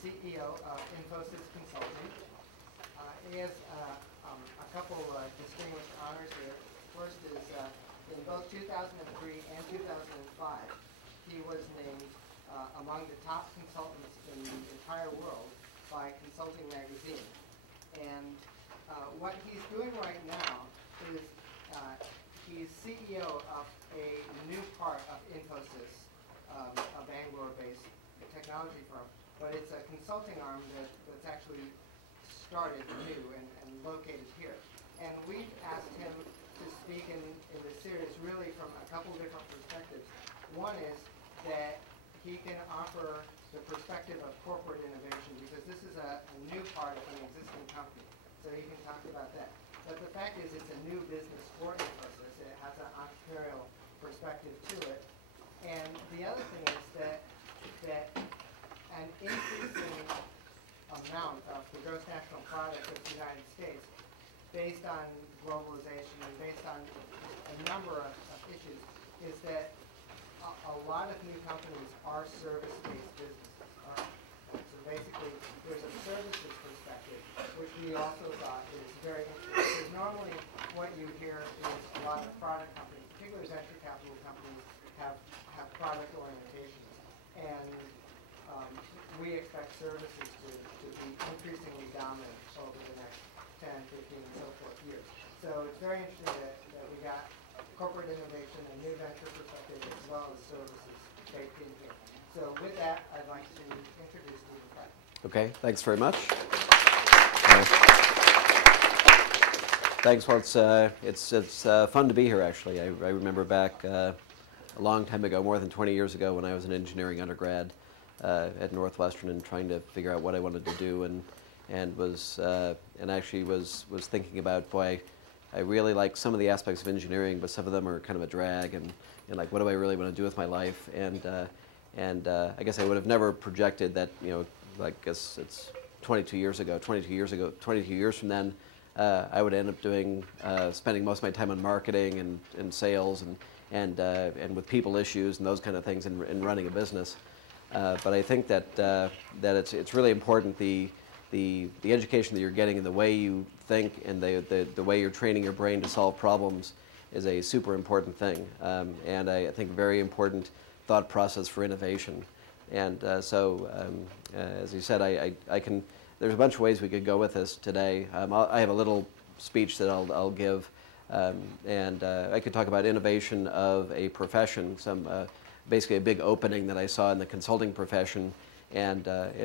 CEO of Infoysys Consulting. He has a couple distinguished honors here. First is in both 2003 and 2005, he was named among the top consultants in the entire world by Consulting Magazine. And what he's doing right now is he's CEO of a new part of Infoysys, a Bangalore-based technology firm, but it's a consulting arm that's actually started new and located here. And we've asked him to speak in this series really from a couple different perspectives. One is that he can offer the perspective of corporate innovation, because this is a new part of an existing company. So he can talk about that. But the fact is, it's a new business for Infoysys. It has an entrepreneurial perspective to it. And the other thing is that an increasing amount of the gross national product of the United States, based on globalization and based on a number of issues, is that a lot of new companies are service-based businesses. So basically, there's a services perspective, which we also thought is very interesting. Because normally, what you hear is a lot of product companies, particularly venture capital companies, have product orientations. And we expect services to be increasingly dominant over the next 10, 15, and so forth years. So it's very interesting that we got corporate innovation and new venture perspective as well as services baked in here. So with that, I'd like to introduce Stephen Pratt. Okay, thanks very much. Thanks. Well, it's fun to be here. Actually, I remember back a long time ago, more than 20 years ago, when I was an engineering undergrad at Northwestern and trying to figure out what I wanted to do, and actually was thinking about, boy, I really like some of the aspects of engineering, but some of them are kind of a drag, and like, what do I really want to do with my life? And I guess I would have never projected that, like, I guess it's 22 years from then, I would end up spending most of my time on marketing and sales and with people issues and those kind of things in running a business. But I think that it's really important, the education that you're getting and the way you think and the way you're training your brain to solve problems is a super important thing, and I think very important thought process for innovation. And so, as you said, there's a bunch of ways we could go with this today. I have a little speech that I'll give, and I could talk about innovation of a profession, basically a big opening that I saw in the consulting profession, and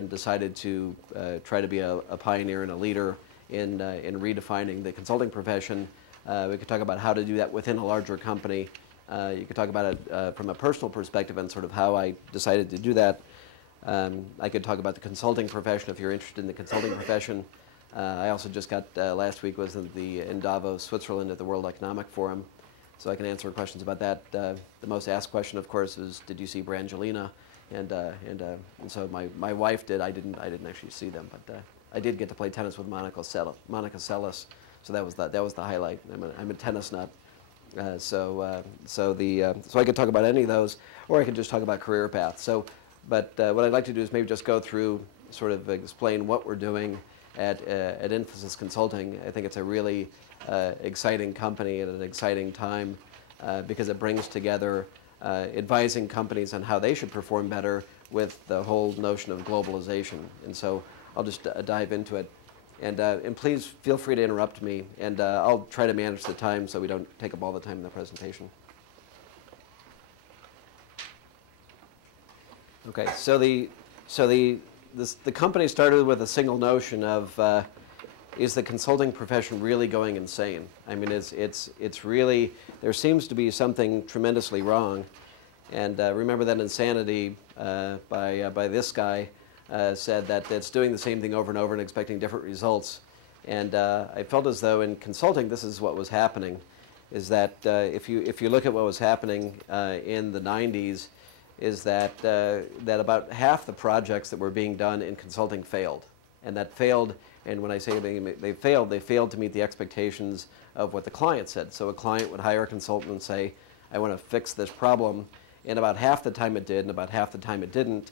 decided to try to be a pioneer and a leader in redefining the consulting profession. We could talk about how to do that within a larger company. You could talk about it from a personal perspective and sort of how I decided to do that. I could talk about the consulting profession if you're interested in the consulting profession. I also just got, last week was in Davos, Switzerland at the World Economic Forum, so I can answer questions about that. The most asked question, of course, is, did you see Brangelina? And so my wife did. I didn't actually see them, but I did get to play tennis with Monica Seles, so that was the highlight. I'm a tennis nut. So I could talk about any of those, or I could just talk about career paths. But what I'd like to do is maybe just go through, sort of explain what we're doing at Infosys Consulting. I think it's a really exciting company at an exciting time because it brings together advising companies on how they should perform better with the whole notion of globalization. And so I'll just dive into it. And please feel free to interrupt me, and I'll try to manage the time so we don't take up all the time in the presentation. Okay, so the company started with a single notion of is the consulting profession really going insane? I mean, it's really, there seems to be something tremendously wrong. And remember that insanity by this guy said that it's doing the same thing over and over and expecting different results. And I felt as though in consulting this is what was happening, is that if you look at what was happening in the 90s, is that about half the projects that were being done in consulting failed. And that failed, and when I say they failed to meet the expectations of what the client said. So a client would hire a consultant and say, I want to fix this problem, and about half the time it did, and about half the time it didn't.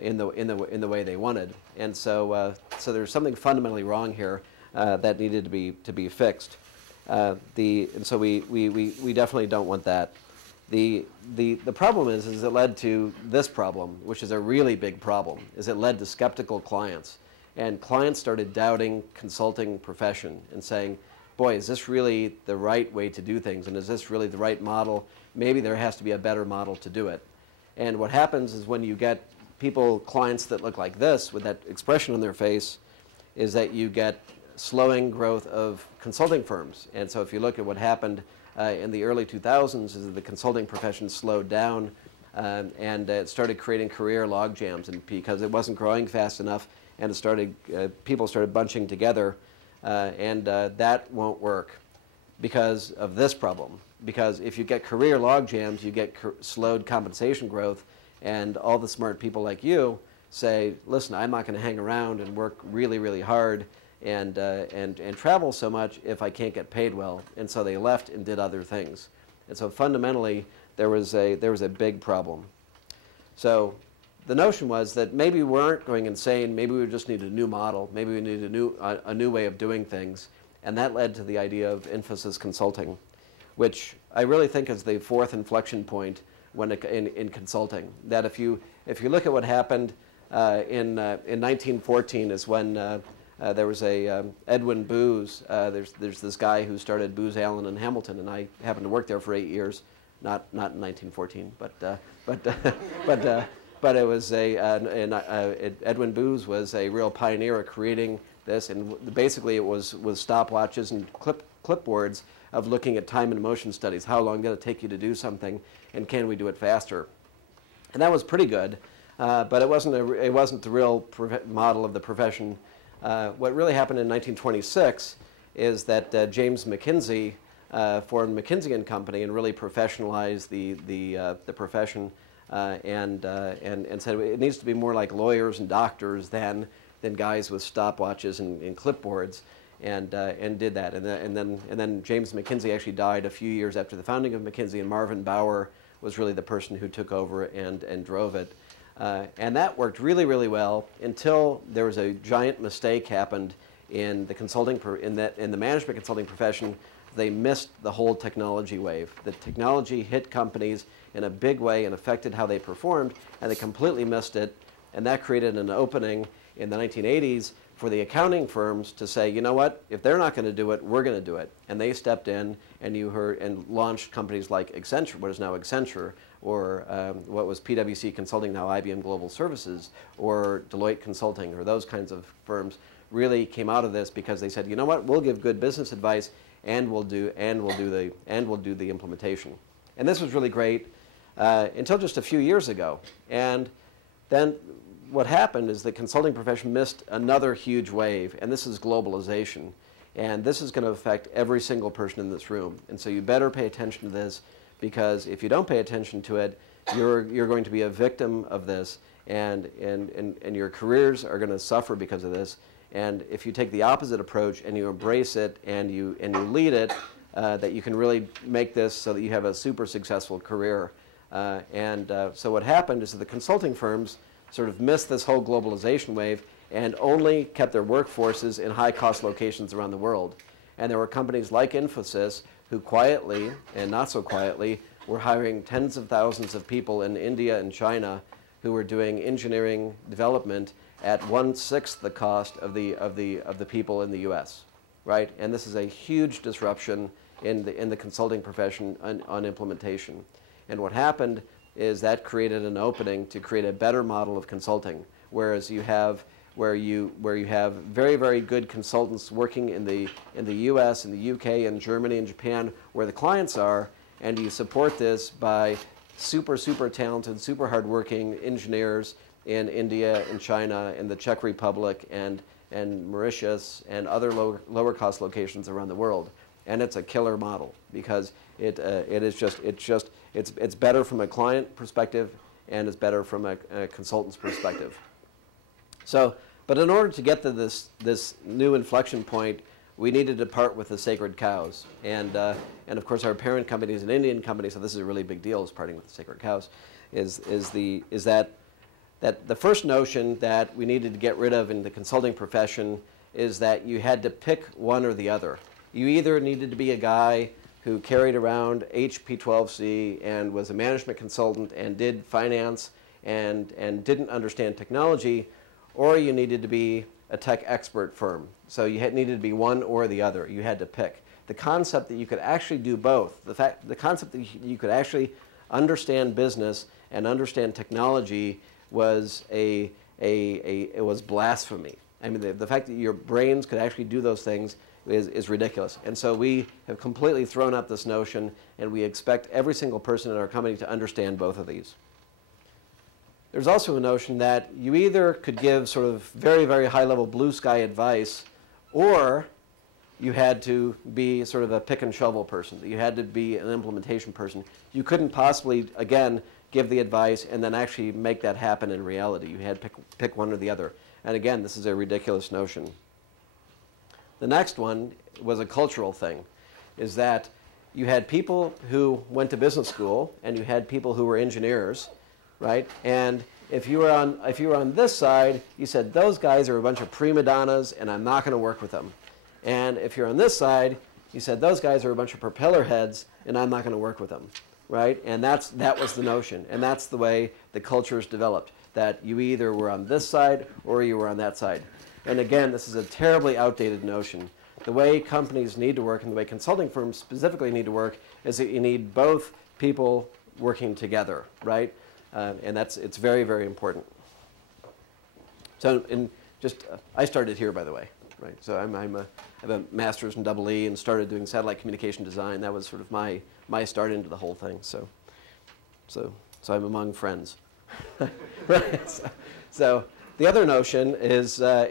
in the way they wanted. And so so there's something fundamentally wrong here that needed to be fixed. And so we definitely don't want that. The problem is it led to this problem, which is a really big problem, is it led to skeptical clients. And clients started doubting consulting profession and saying, boy, is this really the right way to do things? And is this really the right model? Maybe there has to be a better model to do it. And what happens is when you get clients that look like this with that expression on their face, is that you get slowing growth of consulting firms. And so if you look at what happened in the early 2000s, is that the consulting profession slowed down and it started creating career log jams, and because it wasn't growing fast enough, and it started people started bunching together, and that won't work because of this problem. Because if you get career log jams, you get slowed compensation growth, and all the smart people like you say, listen, I'm not going to hang around and work really, really hard and travel so much if I can't get paid well. And so they left and did other things. And so fundamentally, there was a big problem. So the notion was that maybe we aren't going insane, maybe we just need a new model, maybe we need a new way of doing things. And that led to the idea of Infoysys consulting, which I really think is the fourth inflection point in consulting. That if you look at what happened in 1914 is when there was a Edwin Booz. There's this guy who started Booz Allen and Hamilton, and I happened to work there for 8 years, not in 1914, but it was Edwin Booz was a real pioneer of creating this, and basically it was with stopwatches and clipboards of looking at time and motion studies. How long did it take you to do something, and can we do it faster? And that was pretty good, but it wasn't the real model of the profession. What really happened in 1926 is that James McKinsey formed McKinsey & Company and really professionalized the profession, and said it needs to be more like lawyers and doctors than guys with stopwatches and clipboards, and did that. And then James McKinsey actually died a few years after the founding of McKinsey, and Marvin Bower was really the person who took over and drove it. And that worked really, really well until there was a giant mistake happened in the consulting in the management consulting profession. They missed the whole technology wave. The technology hit companies in a big way and affected how they performed, and they completely missed it. And that created an opening in the 1980s for the accounting firms to say, you know what, if they're not going to do it, we're going to do it. And they stepped in, and launched companies like Accenture, what is now Accenture, or what was PwC Consulting, now IBM Global Services, or Deloitte Consulting, or those kinds of firms really came out of this because they said, you know what, we'll give good business advice, and we'll do the implementation. And this was really great until just a few years ago. And then what happened is the consulting profession missed another huge wave, and this is globalization. And this is going to affect every single person in this room. And so you better pay attention to this, because if you don't pay attention to it, you're going to be a victim of this, and your careers are going to suffer because of this. And if you take the opposite approach and you embrace it and you lead it, that you can really make this so that you have a super successful career. So what happened is that the consulting firms sort of missed this whole globalization wave and only kept their workforces in high-cost locations around the world. And there were companies like Infoysys who quietly, and not so quietly, were hiring tens of thousands of people in India and China who were doing engineering development at 1/6 the cost of the people in the U.S. Right? And this is a huge disruption in the consulting profession on implementation. And what happened is that created an opening to create a better model of consulting, whereas you have where you have very, very good consultants working in the U.S. and the U.K. and Germany and Japan, where the clients are, and you support this by super, super talented, super hardworking engineers in India and China and the Czech Republic and Mauritius and other lower cost locations around the world. And it's a killer model because it's better from a client perspective, and it's better from a consultant's perspective. So, but in order to get to this new inflection point, we needed to part with the sacred cows. And of course, our parent company is an Indian company, so this is a really big deal, is parting with the sacred cows. Is that that the first notion that we needed to get rid of in the consulting profession is that you had to pick one or the other. You either needed to be a guy who carried around HP12C and was a management consultant and did finance and didn't understand technology, or you needed to be a tech expert firm. So you needed to be one or the other. You had to pick. The concept that you could actually do both, the concept that you could actually understand business and understand technology was it was blasphemy. I mean, the fact that your brains could actually do those things is ridiculous. And so we have completely thrown out this notion, and we expect every single person in our company to understand both of these. There's also a notion that you either could give sort of very, very high-level blue sky advice, or you had to be sort of a pick and shovel person. You had to be an implementation person. You couldn't possibly, again, give the advice and then actually make that happen in reality. You had to pick one or the other. And again, this is a ridiculous notion. The next one was a cultural thing, is that you had people who went to business school and you had people who were engineers, right? And if you were on this side, you said, those guys are a bunch of prima donnas and I'm not going to work with them. And if you're on this side, you said, those guys are a bunch of propeller heads and I'm not going to work with them, right? And that was the notion. And that's the way the cultures developed, that you either were on this side or you were on that side. And again, this is a terribly outdated notion. The way companies need to work and the way consulting firms specifically need to work is that you need both people working together, right? And it's very, very important. So I started here, by the way, right? So I have a master's in EE and started doing satellite communication design. That was sort of my start into the whole thing. So I'm among friends. Right? So the other notion is that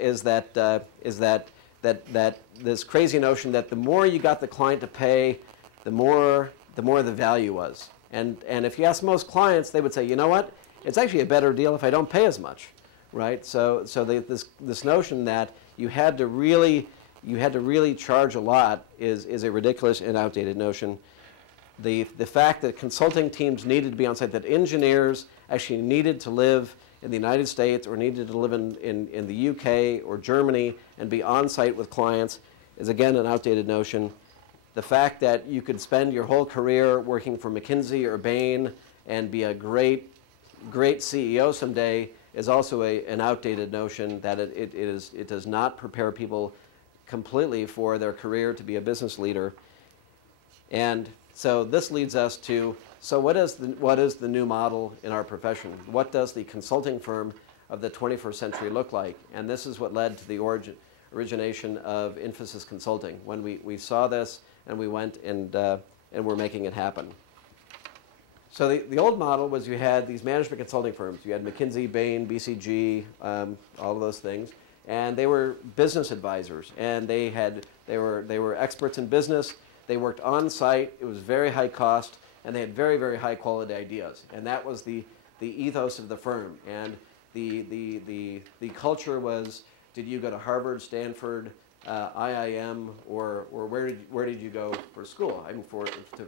this crazy notion that the more you got the client to pay, the more the value was. And if you ask most clients, they would say, you know what? It's actually a better deal if I don't pay as much, right? So this notion that you had to really charge a lot is a ridiculous and outdated notion. The fact that consulting teams needed to be on site, that engineers actually needed to live in the United States or needed to live in the UK or Germany and be on site with clients is again an outdated notion. The fact that you could spend your whole career working for McKinsey or Bain and be a great CEO someday is also an outdated notion, that it does not prepare people completely for their career to be a business leader. And so this leads us to, so what is the new model in our profession? What does the consulting firm of the 21st century look like? And this is what led to the origination of Infoysys Consulting. When we saw this and we went and we're making it happen. So the old model was you had these management consulting firms. You had McKinsey, Bain, BCG, all of those things. And they were business advisors. And they were experts in business. They worked on site. It was very high cost. And they had very, very high quality ideas. And that was the ethos of the firm. And the culture was, did you go to Harvard, Stanford, IIM, or where did you go for school? I mean,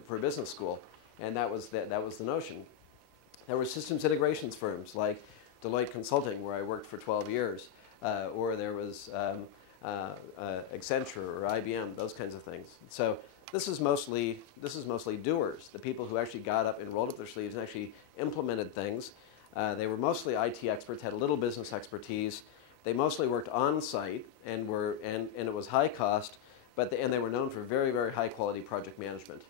for business school. And that was the notion. There were systems integrations firms like Deloitte Consulting, where I worked for 12 years, or there was Accenture or IBM, those kinds of things. So this is mostly doers, the people who actually got up and rolled up their sleeves and actually implemented things. They were mostly IT experts, had a little business expertise. They mostly worked on site and it was high cost, and they were known for very, very high quality project management.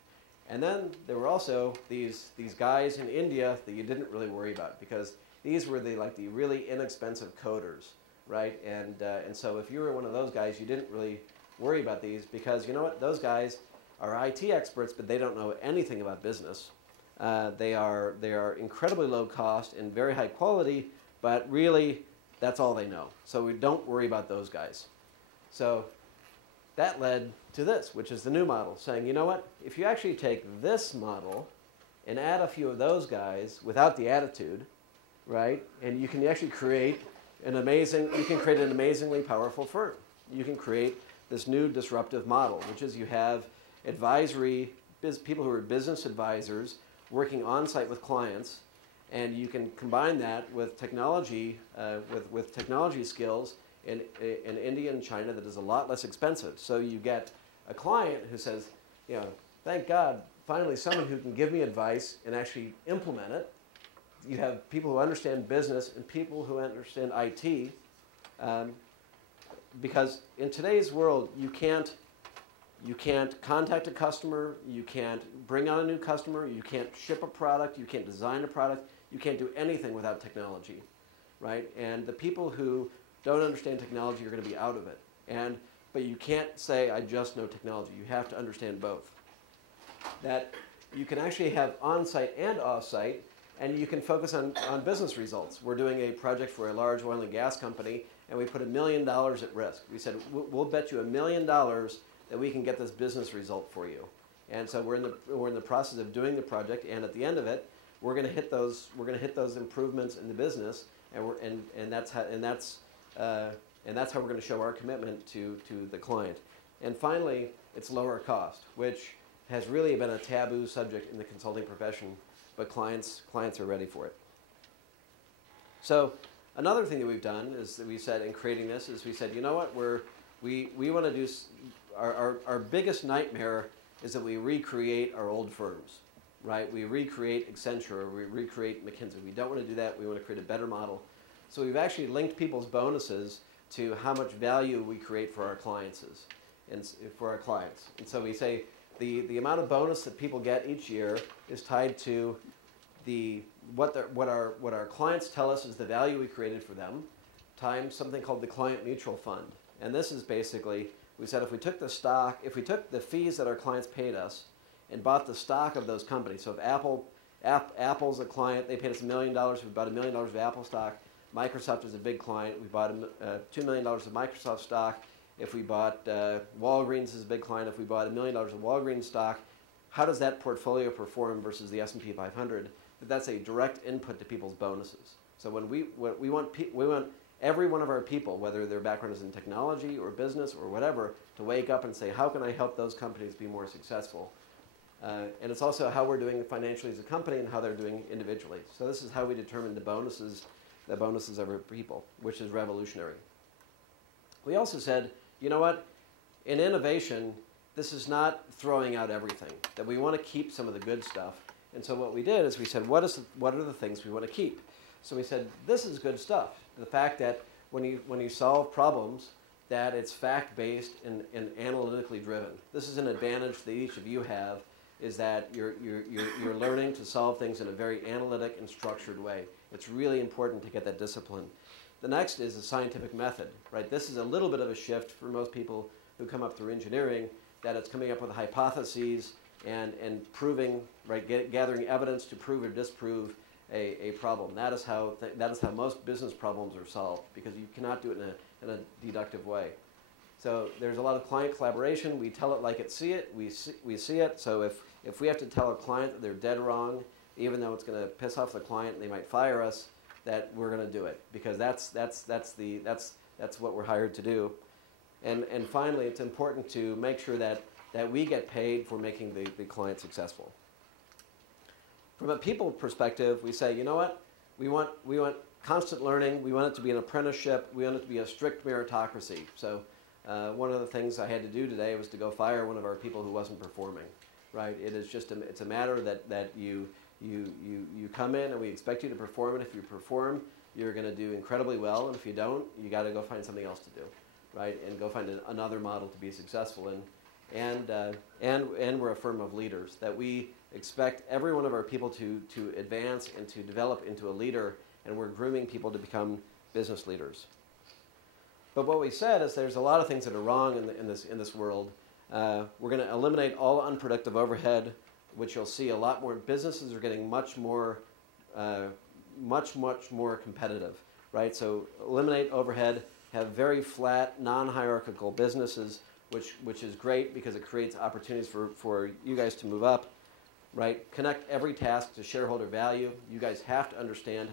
And then there were also these guys in India that you didn't really worry about, because these were the really inexpensive coders, right? And so if you were one of those guys, you didn't really worry about these, because you know what? Those guys are IT experts, but they don't know anything about business. They are incredibly low cost and very high quality, but really that's all they know. So we don't worry about those guys. So that led to this, which is the new model, saying, you know what, if you actually take this model and add a few of those guys without the attitude, right, and you can actually create an amazingly powerful firm. You can create this new disruptive model, which is you have advisory, people who are business advisors working on site with clients, And you can combine that with technology, with technology skills in India and China that is a lot less expensive. So you get a client who says, you know, thank God, finally someone who can give me advice and actually implement it. You have people who understand business and people who understand IT. Because in today's world, you can't contact a customer, you can't bring on a new customer, you can't ship a product, you can't design a product, you can't do anything without technology, right? And the people who don't understand technology are going to be out of it. But you can't say, I just know technology. You have to understand both. That you can actually have on-site and off-site, and you can focus on business results. We're doing a project for a large oil and gas company, and we put $1 million at risk. We said, we'll bet you $1 million that we can get this business result for you. And so we're in the process of doing the project, and at the end of it, we're going to hit those improvements in the business, and that's how we're going to show our commitment to the client. And finally, it's lower cost, which has really been a taboo subject in the consulting profession, but clients are ready for it. So another thing that we've done is that we said in creating this is we said, you know what, we want to do our biggest nightmare is that we recreate our old firms. Right? We recreate Accenture, or we recreate McKinsey. We don't want to do that. We want to create a better model. So we've actually linked people's bonuses to how much value we create for our clients. And so we say the amount of bonus that people get each year is tied to what our clients tell us is the value we created for them, times something called the client mutual fund. And this is basically, we said if we took the fees that our clients paid us and bought the stock of those companies. So if Apple's a client, they paid us $1 million, we bought $1 million of Apple stock. Microsoft is a big client, we bought $2 million of Microsoft stock. If we bought, Walgreens is a big client, if we bought $1 million of Walgreens stock, how does that portfolio perform versus the S&P 500? That's a direct input to people's bonuses. So when we want every one of our people, whether their background is in technology or business or whatever, to wake up and say, how can I help those companies be more successful? And it's also how we're doing financially as a company and how they're doing individually. So this is how we determine the bonuses of our people, which is revolutionary. We also said, you know what, in innovation, this is not throwing out everything, that we want to keep some of the good stuff. And so what we did is we said, what are the things we want to keep? So we said, this is good stuff. The fact that when you solve problems, that it's fact-based and analytically driven. This is an advantage that each of you have, is that you're learning to solve things in a very analytic and structured way. It's really important to get that discipline. The next is the scientific method, right? This is a little bit of a shift for most people who come up through engineering, that it's coming up with hypotheses and proving, right, gathering evidence to prove or disprove a problem. That is how most business problems are solved, because you cannot do it in a deductive way. So there's a lot of client collaboration. We tell it like we see it. So if we have to tell a client that they're dead wrong, even though it's going to piss off the client and they might fire us, that we're going to do it, because that's what we're hired to do. And finally, it's important to make sure that we get paid for making the client successful. From a people perspective, we say, you know what, we want constant learning. We want it to be an apprenticeship. We want it to be a strict meritocracy. So one of the things I had to do today was to go fire one of our people who wasn't performing. Right? It is just it's a matter that you come in and we expect you to perform, and if you perform, you're going to do incredibly well, and if you don't, you got to go find something else to do, right? And go find another model to be successful in. And we're a firm of leaders, that we expect every one of our people to advance and to develop into a leader, and we're grooming people to become business leaders. But what we said is there's a lot of things that are wrong in this world. We're going to eliminate all unproductive overhead, which you'll see a lot more. Businesses are getting much more competitive, right? So eliminate overhead, have very flat, non-hierarchical businesses, which is great because it creates opportunities for you guys to move up, right? Connect every task to shareholder value. You guys have to understand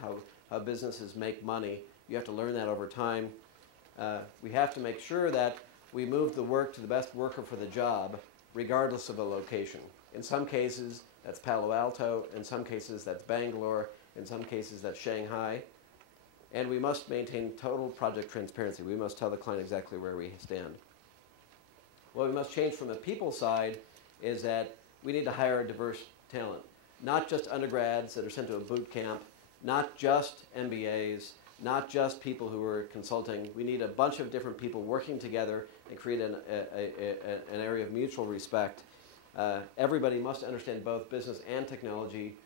how businesses make money. You have to learn that over time. We have to make sure that we move the work to the best worker for the job, regardless of a location. In some cases, that's Palo Alto. In some cases, that's Bangalore. In some cases, that's Shanghai. And we must maintain total project transparency. We must tell the client exactly where we stand. What we must change from the people side is that we need to hire diverse talent, not just undergrads that are sent to a boot camp, not just MBAs, not just people who are consulting. We need a bunch of different people working together and create an area of mutual respect. Everybody must understand both business and technology,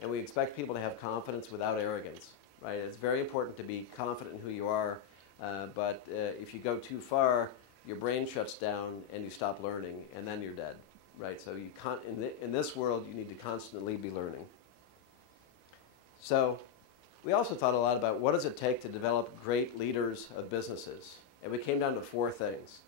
and we expect people to have confidence without arrogance. Right? It's very important to be confident in who you are, but if you go too far, your brain shuts down and you stop learning, and then you're dead. Right? So in this world, you need to constantly be learning. So we also thought a lot about what does it take to develop great leaders of businesses, and we came down to 4 things.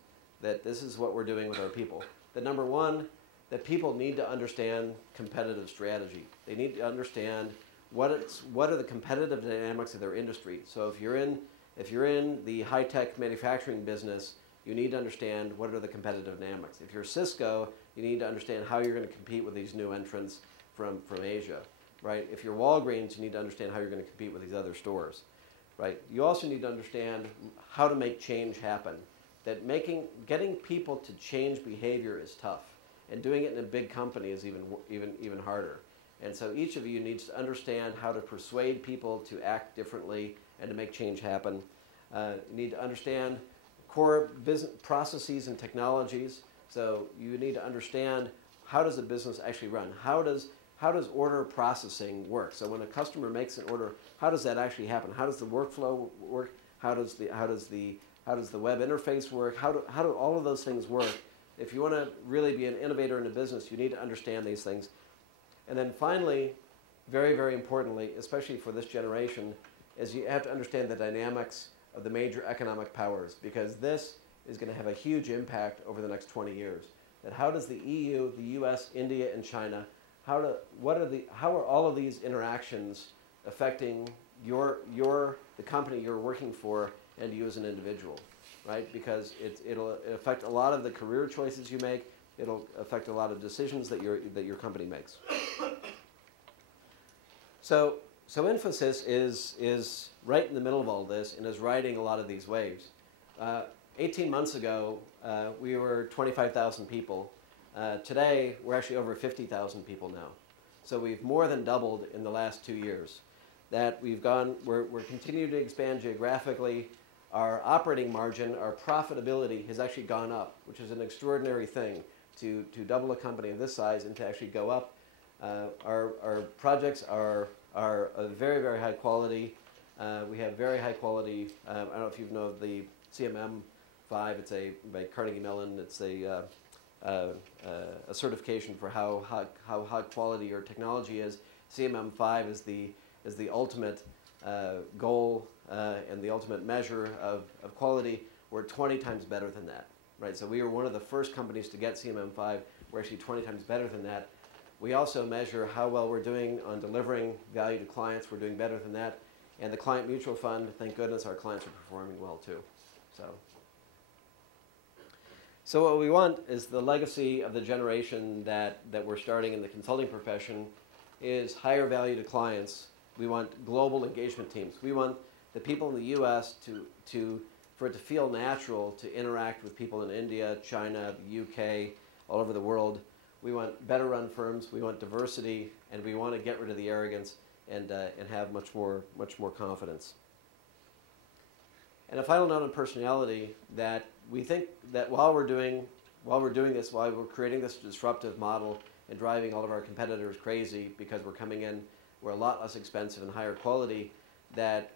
That this is what we're doing with our people. That number 1, that people need to understand competitive strategy. They need to understand what are the competitive dynamics of their industry. So if you're in the high-tech manufacturing business, you need to understand what are the competitive dynamics. If you're Cisco, you need to understand how you're going to compete with these new entrants from Asia. Right? If you're Walgreens, you need to understand how you're going to compete with these other stores. Right? You also need to understand how to make change happen. That getting people to change behavior is tough, and doing it in a big company is even harder. And so each of you needs to understand how to persuade people to act differently and to make change happen. You need to understand core business processes and technologies. So you need to understand how does a business actually run? How does order processing work? So when a customer makes an order, how does that actually happen? How does the workflow work? How does the web interface work? How do all of those things work? If you want to really be an innovator in a business, you need to understand these things. And then finally, very, very importantly, especially for this generation, is you have to understand the dynamics of the major economic powers, because this is going to have a huge impact over the next 20 years. That how does the EU, the US, India, and China, how are all of these interactions affecting the company you're working for and you as an individual, right? Because it'll affect a lot of the career choices you make. It'll affect a lot of decisions that your company makes. So Infosys is right in the middle of all this and is riding a lot of these waves. 18 months ago, we were 25,000 people. Today, we're actually over 50,000 people now. So we've more than doubled in the last 2 years. That we're continuing to expand geographically. Our operating margin, our profitability has actually gone up, which is an extraordinary thing to double a company of this size and to actually go up. Our projects are of very, very high quality. We have very high quality. I don't know if you know the CMM5. It's by Carnegie Mellon. It's a certification for how high quality your technology is. CMM5 is the ultimate goal and the ultimate measure of quality. We're 20 times better than that, right? So we were one of the first companies to get CMM5. We're actually 20 times better than that. We also measure how well we're doing on delivering value to clients. We're doing better than that. And the Client Mutual Fund, thank goodness our clients are performing well too. So what we want is the legacy of the generation that we're starting in the consulting profession is higher value to clients. We want global engagement teams. We want the people in the U.S. for it to feel natural to interact with people in India, China, the UK, all over the world. We want better run firms. We want diversity, and we want to get rid of the arrogance and have much more confidence. And a final note on personality, that we think that while we're doing this, while we're creating this disruptive model and driving all of our competitors crazy because we're coming in, we're a lot less expensive and higher quality, that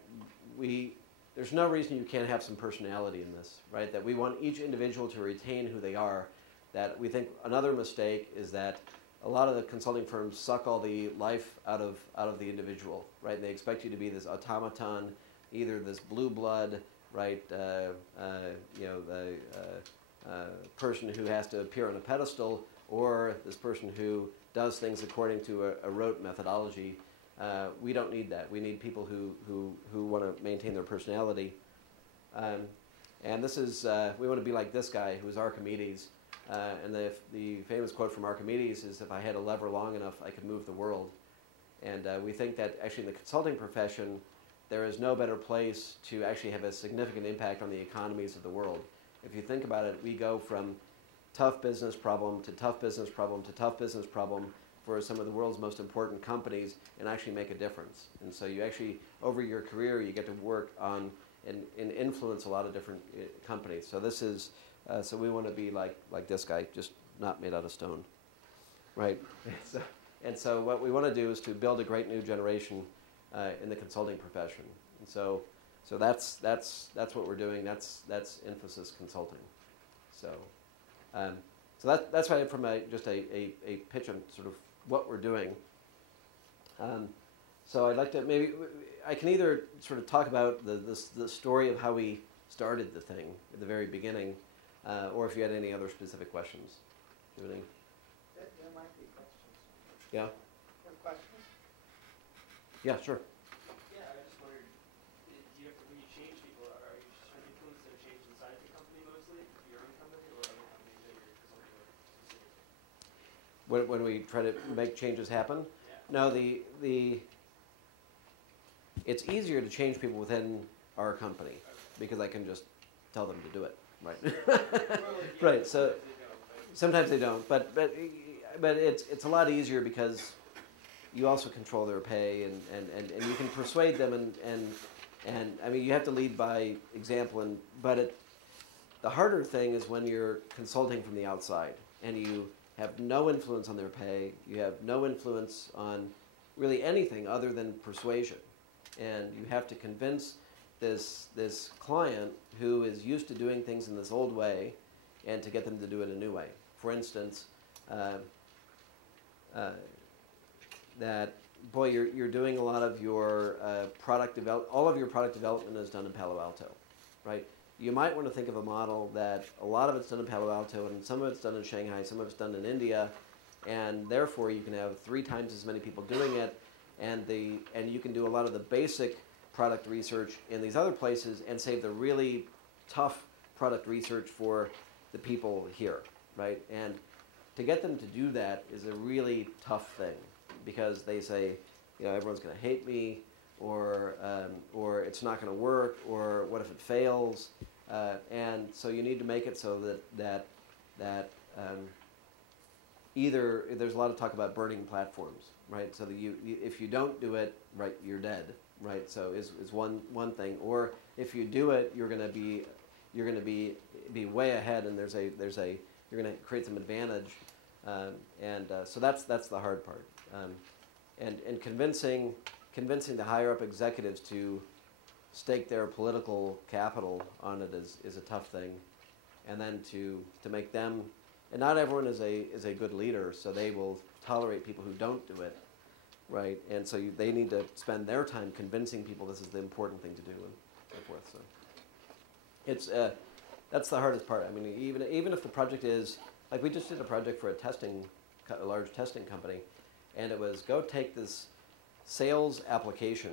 there's no reason you can't have some personality in this, right? That we want each individual to retain who they are. That we think another mistake is that a lot of the consulting firms suck all the life out of the individual, right? And they expect you to be this automaton, either this blue blood, right? The person who has to appear on a pedestal, or this person who does things according to a rote methodology. We don't need that. We need people who want to maintain their personality. And this is, we want to be like this guy who's Archimedes. And the famous quote from Archimedes is, if I had a lever long enough, I could move the world. And we think that actually in the consulting profession, there is no better place to actually have a significant impact on the economies of the world. If you think about it, we go from tough business problem to tough business problem to tough business problem for some of the world's most important companies and actually make a difference. And so you actually, over your career, you get to work on and influence a lot of different companies. So this is, so we want to be like this guy, just not made out of stone, right? And so what we want to do is to build a great new generation in the consulting profession. And so that's what we're doing. That's Infoysys Consulting. So that's why from just a pitch on sort of what we're doing. So I'd like to maybe I can either sort of talk about the story of how we started the thing at the very beginning, or if you had any other specific questions. Do you have any? There might be questions. Yeah. Have questions? Yeah, sure. Yeah, I just wondered, do you have to, when you change people, are you just trying to influence that are changed inside the company mostly, your own company, or other companies that you're consulting with specifically? When we try to make changes happen? Yeah. No, it's easier to change people within our company because I can just tell them to do it, right? Right. So sometimes they don't, but it's a lot easier because you also control their pay and you can persuade them and I mean you have to lead by example but the harder thing is when you're consulting from the outside and you have no influence on their pay, you have no influence on really anything other than persuasion. And you have to convince this client who is used to doing things in this old way and to get them to do it a new way. For instance, that, boy, you're doing a lot of your product development, all of your product development is done in Palo Alto, right? You might want to think of a model that a lot of it's done in Palo Alto and some of it's done in Shanghai, some of it's done in India, and therefore you can have 3 times as many people doing it, and you can do a lot of the basic product research in these other places and save the really tough product research for the people here, right? And to get them to do that is a really tough thing because they say, you know, everyone's going to hate me, or it's not going to work, or what if it fails? And so you need to make it so that either there's a lot of talk about burning platforms, right? So that if you don't do it, right, you're dead, right? So is one thing, or if you do it, you're going to be way ahead, and you're going to create some advantage, so that's the hard part, and convincing the higher up executives to stake their political capital on it is a tough thing, and then to make them, and not everyone is a good leader, so they will tolerate people who don't do it, right? And so they need to spend their time convincing people this is the important thing to do and so forth. So it's that's the hardest part. I mean, even if the project is like we just did a project for a large testing company, and it was go take this sales application,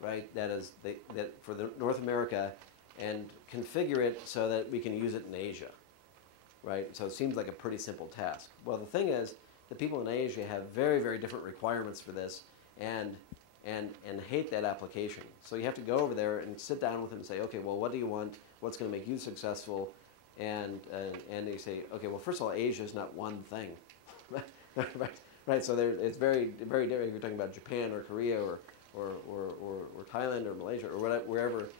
right? That for North America, and configure it so that we can use it in Asia, right? So it seems like a pretty simple task. Well, the thing is, the people in Asia have very, very different requirements for this, and hate that application. So you have to go over there and sit down with them and say, okay, well, what do you want? What's going to make you successful? And they say, okay, well, first of all, Asia is not one thing, right? So it's very, very different if you're talking about Japan or Korea or Thailand or Malaysia or whatever, wherever or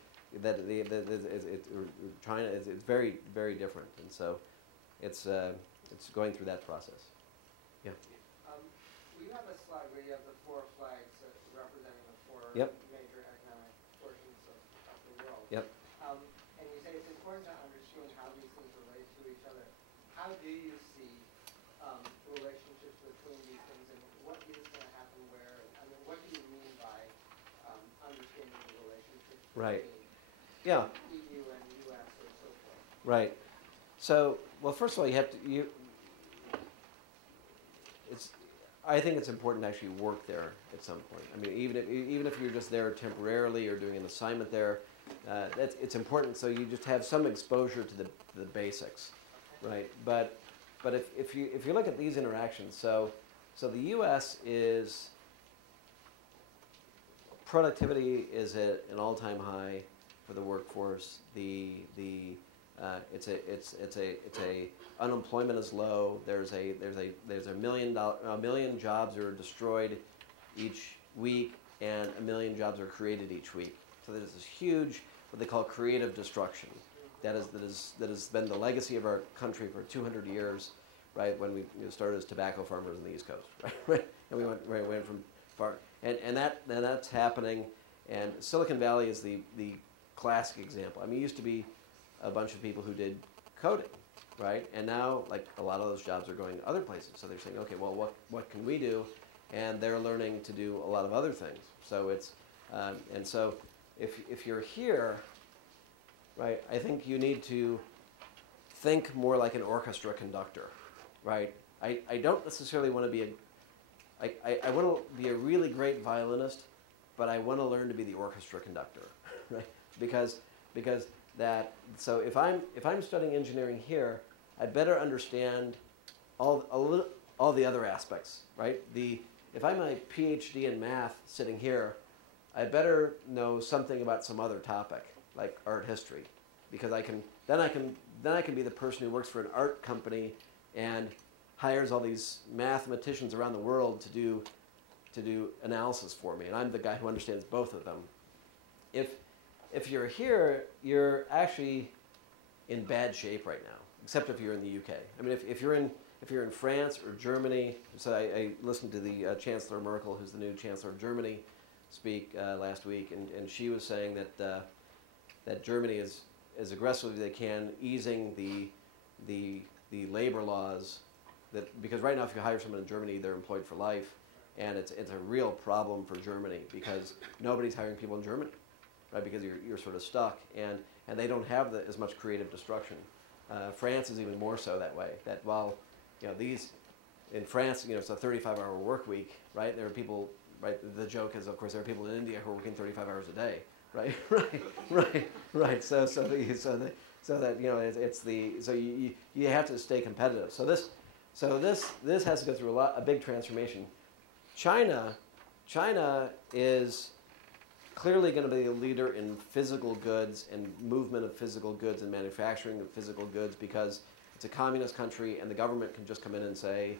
China is. It's very, very different, and so it's going through that process. Yeah. You have a slide where you have the 4 flags representing the 4 Yep. major economic portions of the world. Yep. And you say it's important to understand how these things relate to each other. How do you see relationships between these things, and what is going to happen where? I mean, what do you mean by understanding the relationships Right. between Yeah. EU and US and so forth? Right. So, well, first of all, I think it's important to actually work there at some point. I mean, even if you're just there temporarily or doing an assignment there, it's important. So you just have some exposure to the basics, right? But if you look at these interactions, so the U.S. is productivity is at an all-time high for the workforce. It's a unemployment is low. There's a million jobs are destroyed each week, and 1 million jobs are created each week. So there's this huge, what they call creative destruction. That has been the legacy of our country for 200 years, right? When we started as tobacco farmers in the East Coast, right? And we went from far, and that's happening. And Silicon Valley is the classic example. I mean, it used to be a bunch of people who did coding, right? And now, like, a lot of those jobs are going other places. So they're saying, okay, well, what can we do? And they're learning to do a lot of other things. So it's, and so if you're here, right, I think you need to think more like an orchestra conductor, right? I don't necessarily want to be I want to be a really great violinist, but I want to learn to be the orchestra conductor, right? Because so if I'm studying engineering here, I better understand all the other aspects, right? If I'm a PhD in math sitting here, I better know something about some other topic, like art history, because then I can be the person who works for an art company and hires all these mathematicians around the world to do analysis for me, and I'm the guy who understands both of them. If you're here, you're actually in bad shape right now, except if you're in the UK. I mean, if you're in France or Germany, so I listened to the Chancellor Merkel, who's the new Chancellor of Germany, speak last week, and she was saying that Germany is as aggressively as they can easing the labor laws, because right now if you hire someone in Germany, they're employed for life, and it's a real problem for Germany because nobody's hiring people in Germany, right? Because you're sort of stuck, and they don't have as much creative destruction. France is even more so that way. That while in France, it's a 35-hour work week, right? There are people, right? The joke is, of course, there are people in India who are working 35 hours a day, right? right. So you have to stay competitive. So this has to go through a big transformation. China is clearly going to be a leader in physical goods and movement of physical goods and manufacturing of physical goods because it's a communist country and the government can just come in and say,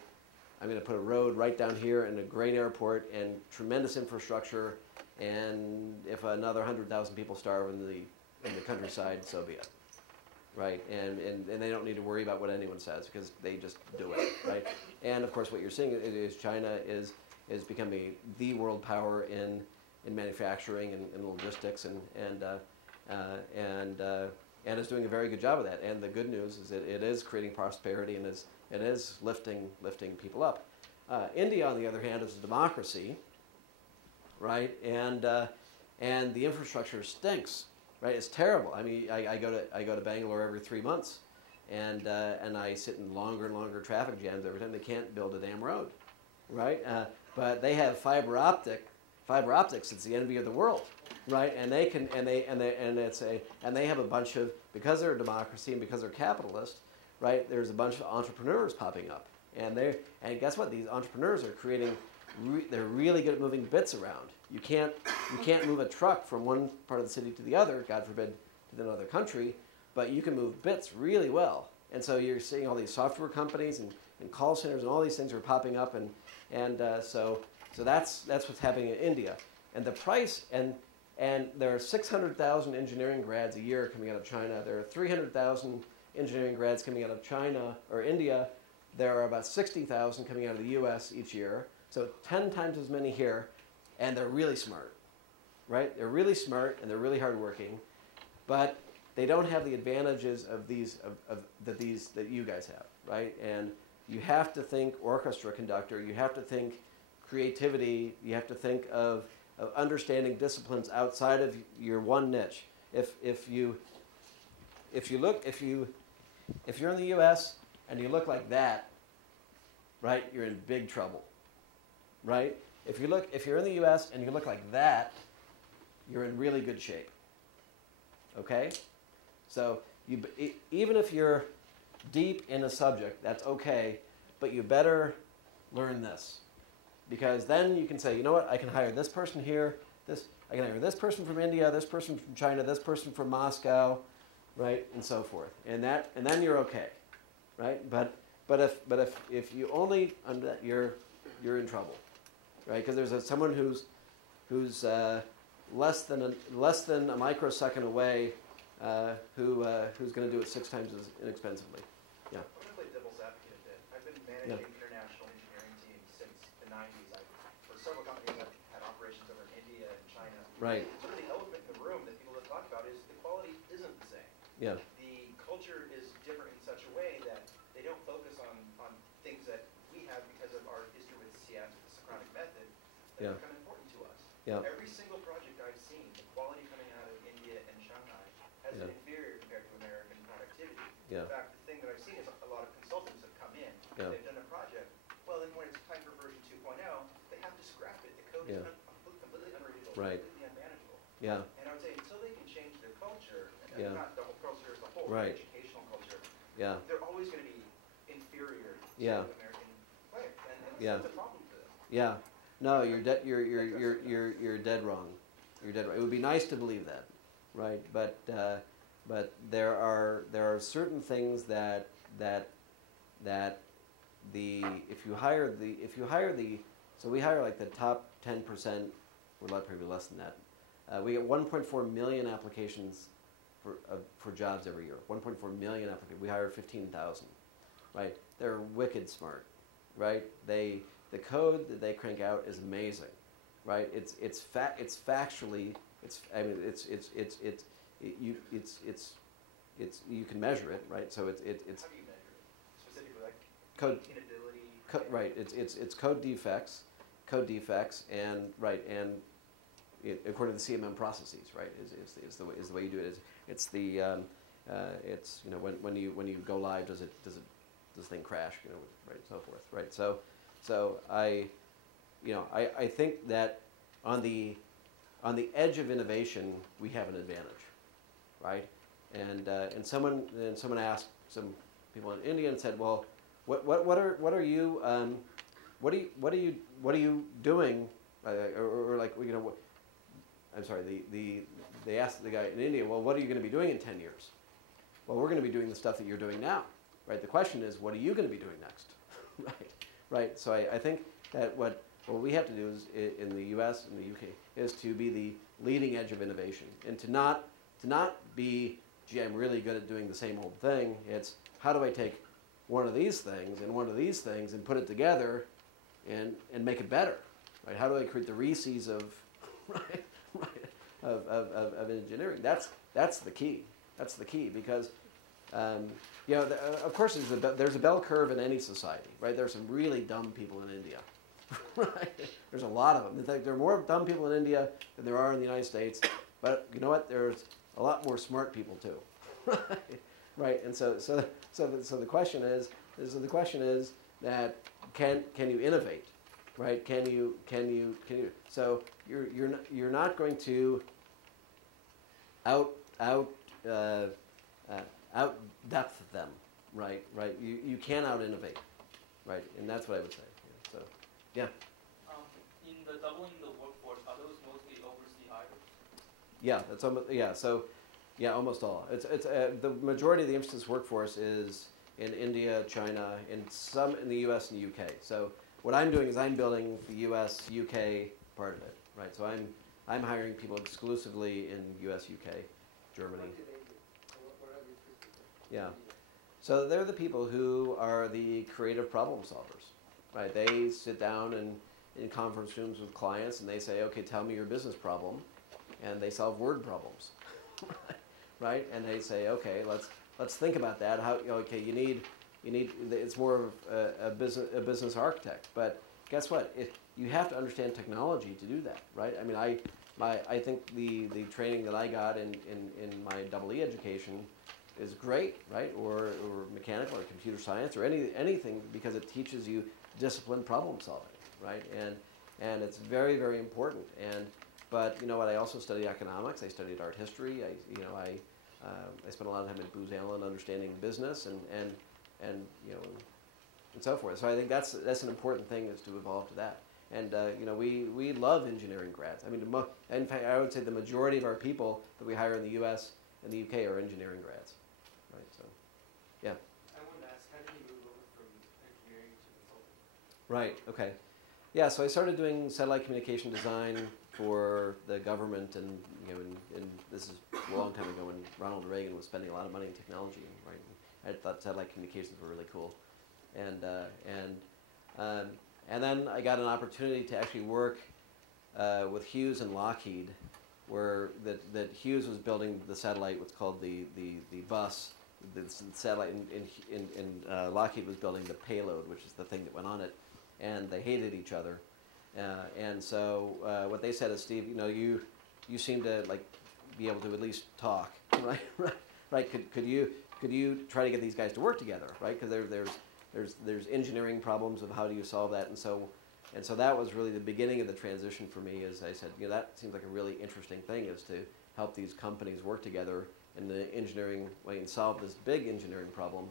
I'm going to put a road right down here and a great airport and tremendous infrastructure, and if another 100,000 people starve in the countryside, so be it. Right, and they don't need to worry about what anyone says because they just do it, right? And of course, what you're seeing is China is becoming the world power in manufacturing and logistics and is doing a very good job of that. And the good news is that it is creating prosperity and it is lifting people up. India, on the other hand, is a democracy, right? And the infrastructure stinks. Right, it's terrible. I mean, I go to Bangalore every 3 months, and I sit in longer and longer traffic jams every time. They can't build a damn road, right? But they have fiber optics. It's the envy of the world, right? And they have a bunch of, because they're a democracy and because they're capitalist, right? There's a bunch of entrepreneurs popping up, and guess what? These entrepreneurs are creating. They're really good at moving bits around. You can't move a truck from one part of the city to the other, God forbid, to another country, but you can move bits really well. And so you're seeing all these software companies and call centers and all these things are popping up, and so that's what's happening in India. And the price and there are 600,000 engineering grads a year coming out of China. There are 300,000 engineering grads coming out of China or India. There are about 60,000 coming out of the U.S. each year. So 10 times as many here, and they're really smart, right? They're really smart and they're really hardworking, but they don't have the advantages of that you guys have, right? And you have to think orchestra conductor. You have to think creativity. You have to think of understanding disciplines outside of your one niche. If you're in the U.S. and you look like that, right? You're in big trouble. Right? If you're in the U.S. and you look like that, you're in really good shape. Okay? So even if you're deep in a subject, that's okay, but you better learn this, because then you can say, you know what? I can hire this person here. I can hire this person from India, this person from China, this person from Moscow, right, and so forth. And then you're okay, right? But if you only under that, you're in trouble, right? Because there's someone who's less than a microsecond away, who's going to do it 6 times as inexpensively. Yeah. I'm going to play devil's advocate a bit. I've been managing international engineering teams since the 90s. For several companies, I've had operations over in India and China. Right. Sort of the elephant in the room that people have talked about is the quality isn't the same. Yeah. The culture is different in such a way that they don't focus on things that we have because of our history with CS, the Socratic method, that become important to us. Yeah. Every single project I've seen, the quality coming out of India and Shanghai has been inferior compared to American productivity. Yeah. In fact, the thing that I've seen is a lot of consultants have come in, they've done a project, well then when it's time for version 2.0, they have to scrap it. The code is completely unreadable, completely unmanageable. Yeah. And I would say until they can change their culture, and not the whole culture as a whole, Right. educational culture, Yeah. they're always going to be inferior to Yeah. the American way. And Yeah. that's a problem for them. Yeah. No, you're dead wrong. You're dead wrong. It would be nice to believe that, right? But there are certain things that if you hire the so we hire like the top 10%, or probably less than that. We get 1.4 million applications for jobs every year. 1.4 million applications. We hire 15,000, right? They're wicked smart, right? The code that they crank out is amazing, right? It's factually, you can measure it, right? So it's How do you measure it? Specifically, like code, maintainability? right? It's code defects, and according to the CMM processes, right? Is the way you do it. It's when you go live, does this thing crash? Right, and so forth, right? So I think that on the edge of innovation, we have an advantage, right? And someone asked some people in India and said, well, what are you doing? Or like I'm sorry. They asked the guy in India, well, what are you going to be doing in 10 years? Well, we're going to be doing the stuff that you're doing now, right? The question is, what are you going to be doing next, right? Right. So I think that what we have to do is in the U.S. and the U.K. is to be the leading edge of innovation, and to not be, gee, I'm really good at doing the same old thing. It's how do I take one of these things and one of these things and put it together and make it better, right? How do I create the Reese's of of engineering? That's the key. That's the key because. Of course, there's a bell curve in any society, right? There's some really dumb people in India, right? There's a lot of them. In fact, there are more dumb people in India than there are in the United States. But you know what? There's a lot more smart people too, right? And so the question is that can you innovate, right? Can you? So you're not going to out-depth them, right? You can out-innovate, right? And that's what I would say. So, yeah. In the doubling the workforce, are those mostly overseas hires? Yeah, that's almost, So, almost all. It's the majority of the Infosys workforce is in India, China, and some in the U.S. and UK. So, what I'm doing is I'm building the U.S. UK part of it, right? So I'm hiring people exclusively in U.S. UK, Germany. What do they do? What are these people? Yeah. So they're the people who are the creative problem solvers, right? They sit down in conference rooms with clients and they say, okay, tell me your business problem. And they solve word problems, right? And they say, okay, let's think about that. You need, it's more of a business architect. But guess what? You have to understand technology to do that, right? I mean, I think the training that I got in my EE education is great, right? Or mechanical or computer science or anything because it teaches you disciplined problem solving, right? And it's very, very important. But you know what? I also studied economics. I studied art history. I spent a lot of time at Booz Allen understanding business and so forth. So I think that's an important thing is to evolve to that. you know, we love engineering grads. I mean, in fact, I would say the majority of our people that we hire in the U.S. and the UK are engineering grads, right? So, yeah. I wanted to ask, how did you move over from engineering to consulting? Right. Okay. Yeah. So I started doing satellite communication design for the government, and you know, and this is a long time ago when Ronald Reagan was spending a lot of money in technology, right? And I thought satellite communications were really cool, and then I got an opportunity to actually work with Hughes and Lockheed, where that Hughes was building the satellite, what's called the bus. The satellite, and Lockheed was building the payload, which is the thing that went on it, and they hated each other. And so what they said is, Steve, you know, you seem to like be able to at least talk, right? Right? Could you try to get these guys to work together, right? Because there's engineering problems of how do you solve that, and so that was really the beginning of the transition for me. As I said, you know, that seems like a really interesting thing, is to help these companies work together in the engineering way and solve this big engineering problem.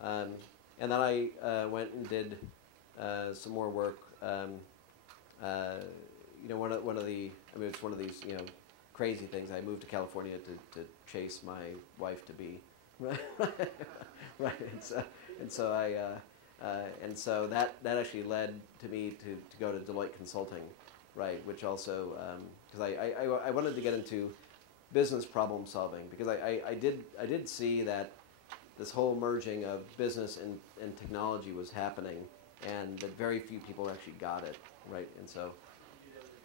And then I went and did some more work. You know, one of the, I mean, it's one of these, you know, crazy things. I moved to California to chase my wife to be, right? Right. And so that actually led to me to go to Deloitte Consulting, right? Which also, because I wanted to get into business problem solving, because I did see that this whole merging of business and technology was happening, and that very few people actually got it, right? And so, You did that with a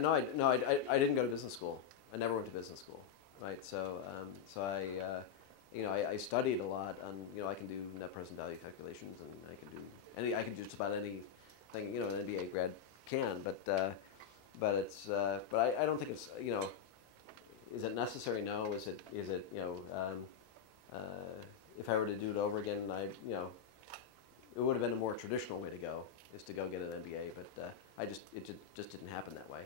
degree? no, I didn't go to business school. I never went to business school, right? So I, you know, I studied a lot on, you know, I can do net present value calculations, and I can do just about anything, you know, an MBA grad can, but I don't think it's, you know, is it necessary? No. Is it you know, if I were to do it over again, you know, it would have been a more traditional way to go, is to go get an MBA, but it just didn't happen that way.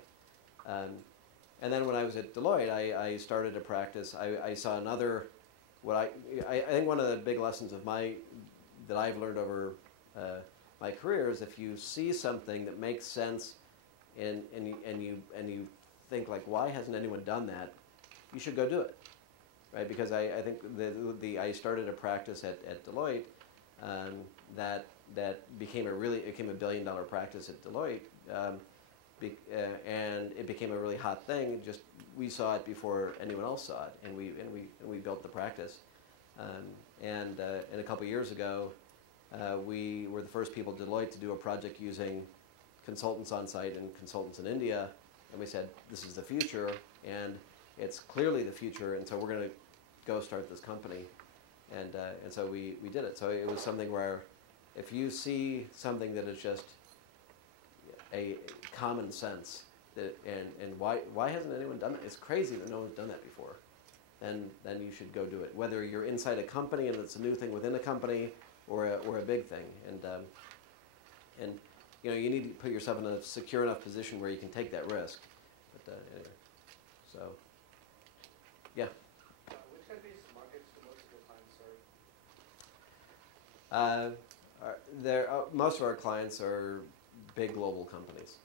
And then when I was at Deloitte, I started a practice. I saw another, I think one of the big lessons that I've learned over my career is, if you see something that makes sense, and you think like, why hasn't anyone done that? You should go do it, right? Because I think I started a practice at Deloitte that became a billion-dollar practice at Deloitte, and it became a really hot thing. Just we saw it before anyone else saw it, and we built the practice. And a couple years ago, we were the first people at Deloitte to do a project using consultants on site and consultants in India, and we said, this is the future, and it's clearly the future, and so we're going to go start this company. And so we did it. So it was something where, if you see something that is just a common sense, that and why hasn't anyone done that? It's crazy that no one's done that before. Then you should go do it. Whether you're inside a company and it's a new thing within a company, or a big thing. And you know, you need to put yourself in a secure enough position where you can take that risk. But anyway, so yeah. Which countries markets do most of your clients serve? Most of our clients are big global companies,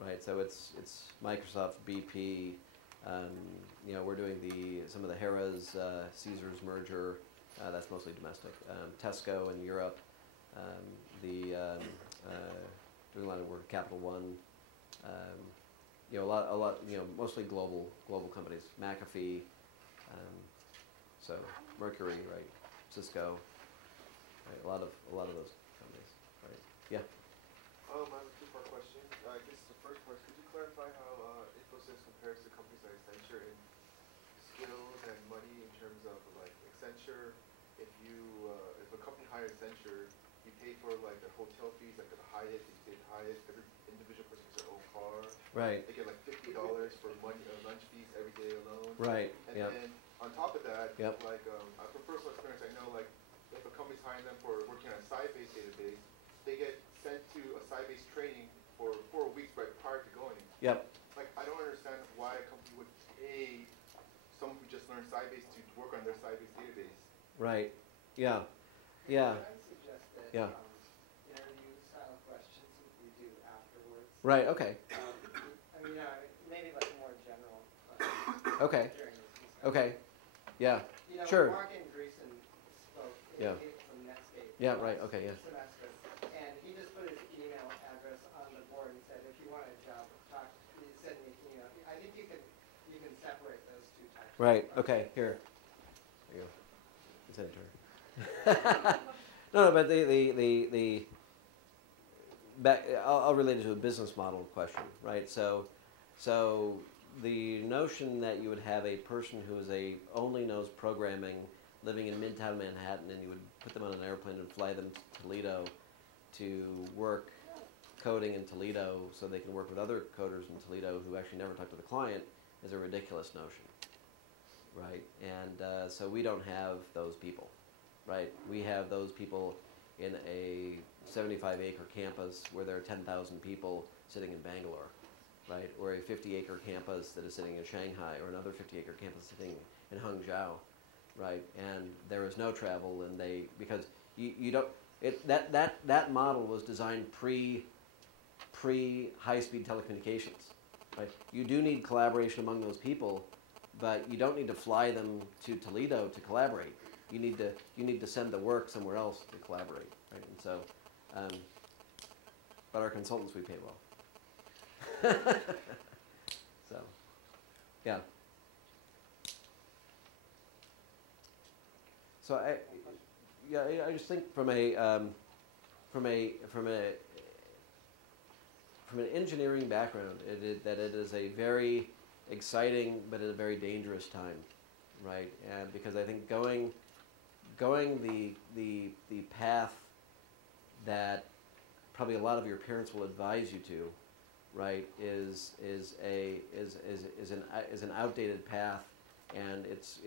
right? So it's Microsoft, BP. You know, we're doing some of the Harrah's, Caesars merger. That's mostly domestic. Tesco in Europe. Doing a lot of work. Capital One. You know, a lot. You know, mostly global companies. McAfee. So Mercury, right? Cisco. Right, a lot of those companies, right? Yeah. I have a two-part question. I guess the first part is, could you clarify how Infosys compares to companies like Accenture in skills and money, in terms of like Accenture, if a company hires Accenture, you pay for like the hotel fees, like the Hyatt, you stay at Hyatt, every individual person gets their own car. Right. They get like $50 for money, lunch fees every day alone. Right. And then on top of that, Yep. like from personal experience, I know like if a company's hiring them for working on a Sybase database, they get sent to a Sybase training for 4 weeks right prior to going. Yep. Like, I don't understand why a company would pay someone who just learned Sybase to work on their Sybase database. Right. Yeah. Yeah. I suggest that Yeah. interview style questions would be Right. Okay. I mean, maybe like more general. Okay. During this discussion. Okay. Yeah. You know, Sure. Mark Andreessen spoke Yeah. from Netscape. Yeah. Right. last Okay. Yeah. Semester, and he just put his email address on the board and said, if you want a job, send me an email. I think you can separate those two types. Right. Okay. Here. There you go. Send it to her. No, but the back, I'll relate it to a business model question, right? So the notion that you would have a person who only knows programming, living in Midtown Manhattan, and you would put them on an airplane and fly them to Toledo to work coding in Toledo so they can work with other coders in Toledo who actually never talk to the client is a ridiculous notion, right? And so we don't have those people, right? We have those people in a 75-acre campus where there are 10,000 people sitting in Bangalore, right? Or a 50-acre campus that is sitting in Shanghai, or another 50-acre campus sitting in Hangzhou, right? And there is no travel, and because you don't, that model was designed pre high-speed telecommunications, right? You do need collaboration among those people, but you don't need to fly them to Toledo to collaborate. You need to send the work somewhere else to collaborate, right? And so, but our consultants we pay well. So, yeah. So I just think from an engineering background, that it is a very exciting but a very dangerous time, right? And because I think going the path that probably a lot of your parents will advise you to, right, is an outdated path, and it's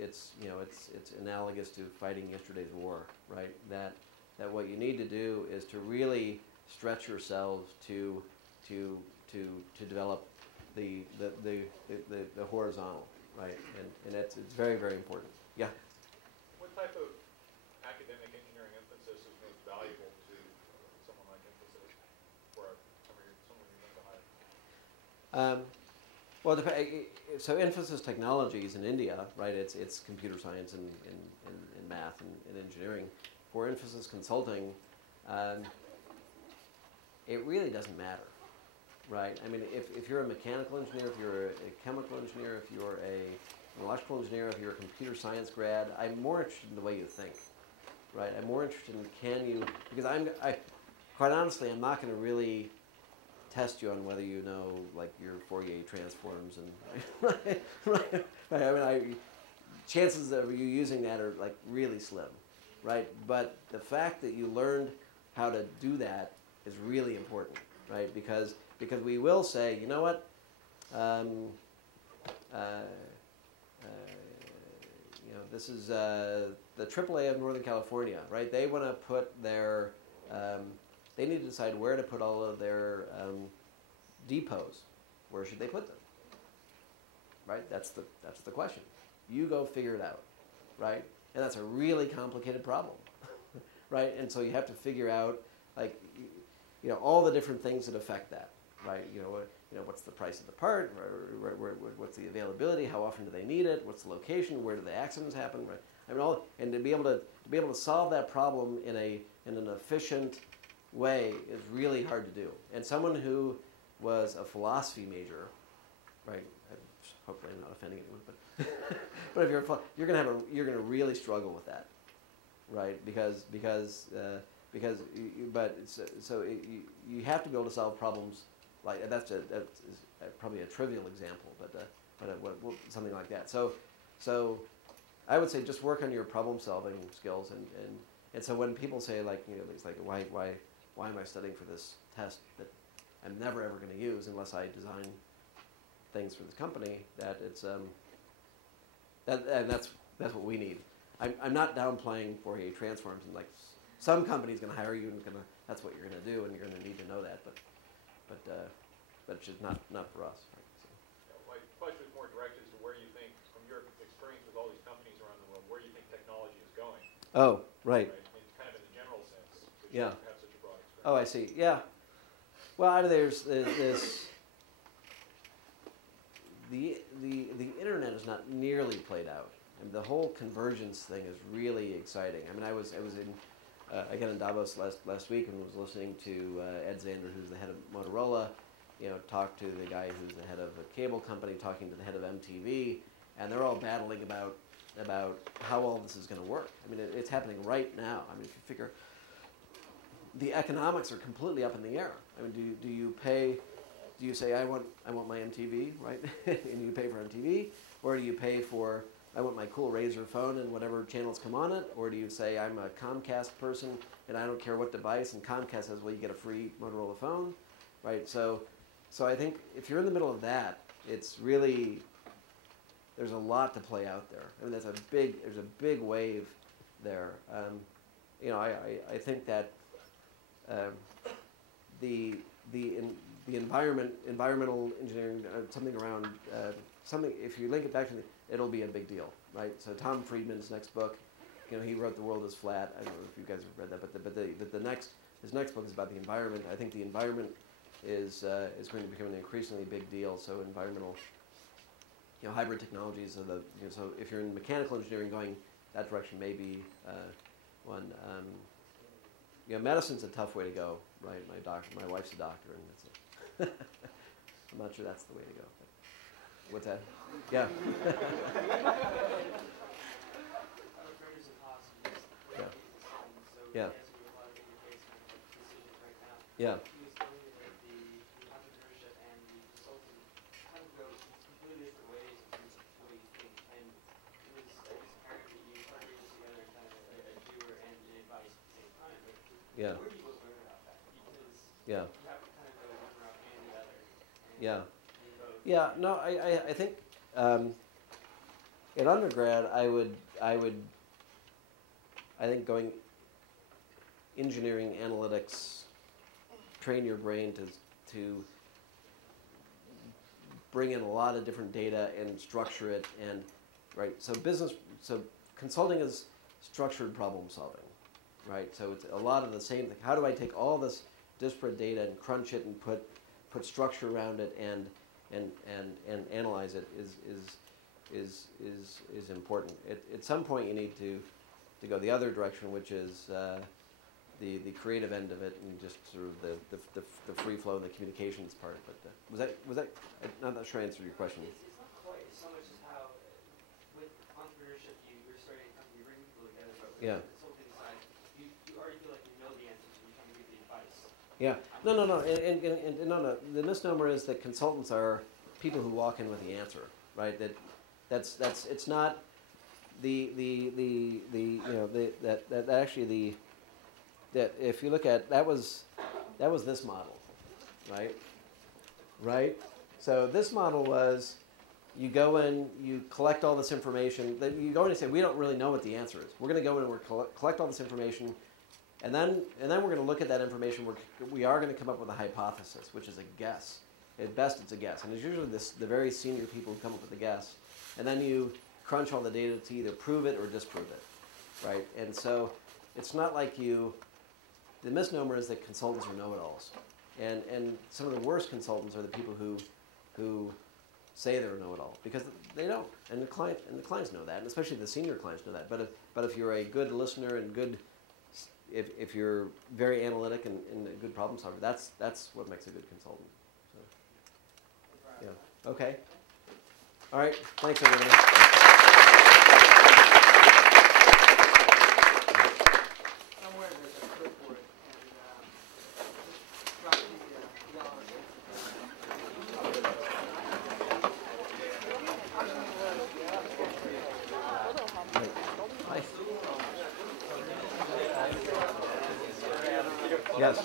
analogous to fighting yesterday's war, right? That what you need to do is to really stretch yourselves to develop the horizontal, right? And it's very, very important. Yeah. What type of academic engineering emphasis is most valuable to someone like Infosys for someone you're going to hire? Well, so Infosys Technologies in India, right? It's computer science and math and engineering. For Infosys Consulting, it really doesn't matter, right? I mean, if you're a mechanical engineer, if you're a chemical engineer, if you're an electrical engineer, if you're a computer science grad, I'm more interested in the way you think, right? I'm more interested in because I quite honestly, I'm not going to really test you on whether you know like your Fourier transforms and right. I mean, chances of you using that are like really slim, right? But the fact that you learned how to do that is really important, right? Because we will say, you know what, this is the AAA of Northern California, right? They want to put their they need to decide where to put all of their depots. Where should they put them? Right? That's the question. You go figure it out, right? And that's a really complicated problem, right? And so you have to figure out, like, all the different things that affect that, right? What's the price of the part? What's the availability? How often do they need it? What's the location? Where do the accidents happen? Right? I mean, and to be able to solve that problem in an efficient way is really hard to do. And someone who was a philosophy major, right? Hopefully, I'm not offending anyone, but but if you're going to really struggle with that, right? Because you have to be able to solve problems like that's probably a trivial example, but something like that. So I would say just work on your problem solving skills, and so when people say it's like why am I studying for this test that I'm never ever going to use unless I design things for this company, that it's and that's what we need. I'm not downplaying Fourier transforms, and like some company's going to hire you and that's what you're going to do, and you're going to need to know that, but it's just not for us. Right? So. My question is more directed to where you think, from your experience with all these companies around the world, where you think technology is going. Oh, right. It's kind of in a general sense. Yeah. You have such a broad experience. Oh, I see. Yeah. Well, there's this. The internet is not nearly played out. I mean, the whole convergence thing is really exciting. I mean, I was in again in Davos last week and was listening to Ed Zander, who's the head of Motorola, talk to the guy who's the head of a cable company, talking to the head of MTV, and they're all battling about how all this is going to work. I mean, it's happening right now. I mean, if you figure, the economics are completely up in the air. I mean, do you pay? Do you say I want my MTV, right? And you pay for MTV, or do you pay for I want my cool Razr phone and whatever channels come on it, or do you say I'm a Comcast person and I don't care what device, and Comcast says, well, you get a free Motorola phone, right? So I think if you're in the middle of that, it's really, there's a lot to play out there. I mean, there's a big wave there. I think that the environmental engineering, something around something. If you link it back to it'll be a big deal, right? So Tom Friedman's next book, he wrote The World is Flat. I don't know if you guys have read that, but his next book is about the environment. I think the environment is going to become an increasingly big deal. So environmental, hybrid technologies are so if you're in mechanical engineering, going that direction may be one. Medicine's a tough way to go, right? My wife's a doctor, and that's it. I'm not sure that's the way to go. What's that? Yeah. Yeah. Yeah. Yeah. Where do you both learn about that? Because yeah. you have to kind of go one route and the other. And Yeah. both. Yeah. No, I think in undergrad I think going engineering analytics, train your brain to bring in a lot of different data and structure it, and right. So consulting is structured problem solving. Right, so it's a lot of the same thing. How do I take all this disparate data and crunch it and put structure around it and analyze it is important. At some point, you need to go the other direction, which is the creative end of it, and just sort of the free flow and the communications part. But was that? I'm not sure I answered your question. It's not quite so much as how with entrepreneurship you're starting a company, you bring people together, but with Yeah. Yeah. No. No. The misnomer is that consultants are people who walk in with the answer, right? That's it's not that if you look at that was this model, right? Right. So this model was you go in, you collect all this information. You go in and say, we don't really know what the answer is. We're going to go in and collect all this information. And then we're going to look at that information. We are going to come up with a hypothesis, which is a guess. At best, it's a guess. And it's usually the very senior people who come up with the guess. And then you crunch all the data to either prove it or disprove it, right? And so it's not like the misnomer is that consultants are know-it-alls. And some of the worst consultants are the people who say they're know-it-all, because they don't. And the clients know that, and especially the senior clients know that. But if you're a good listener and good if you're very analytic and a good problem solver, that's what makes a good consultant. So, yeah. Okay. All right. Thanks, everybody. Somewhere there's a clipboard, and drop the yellow. Yes.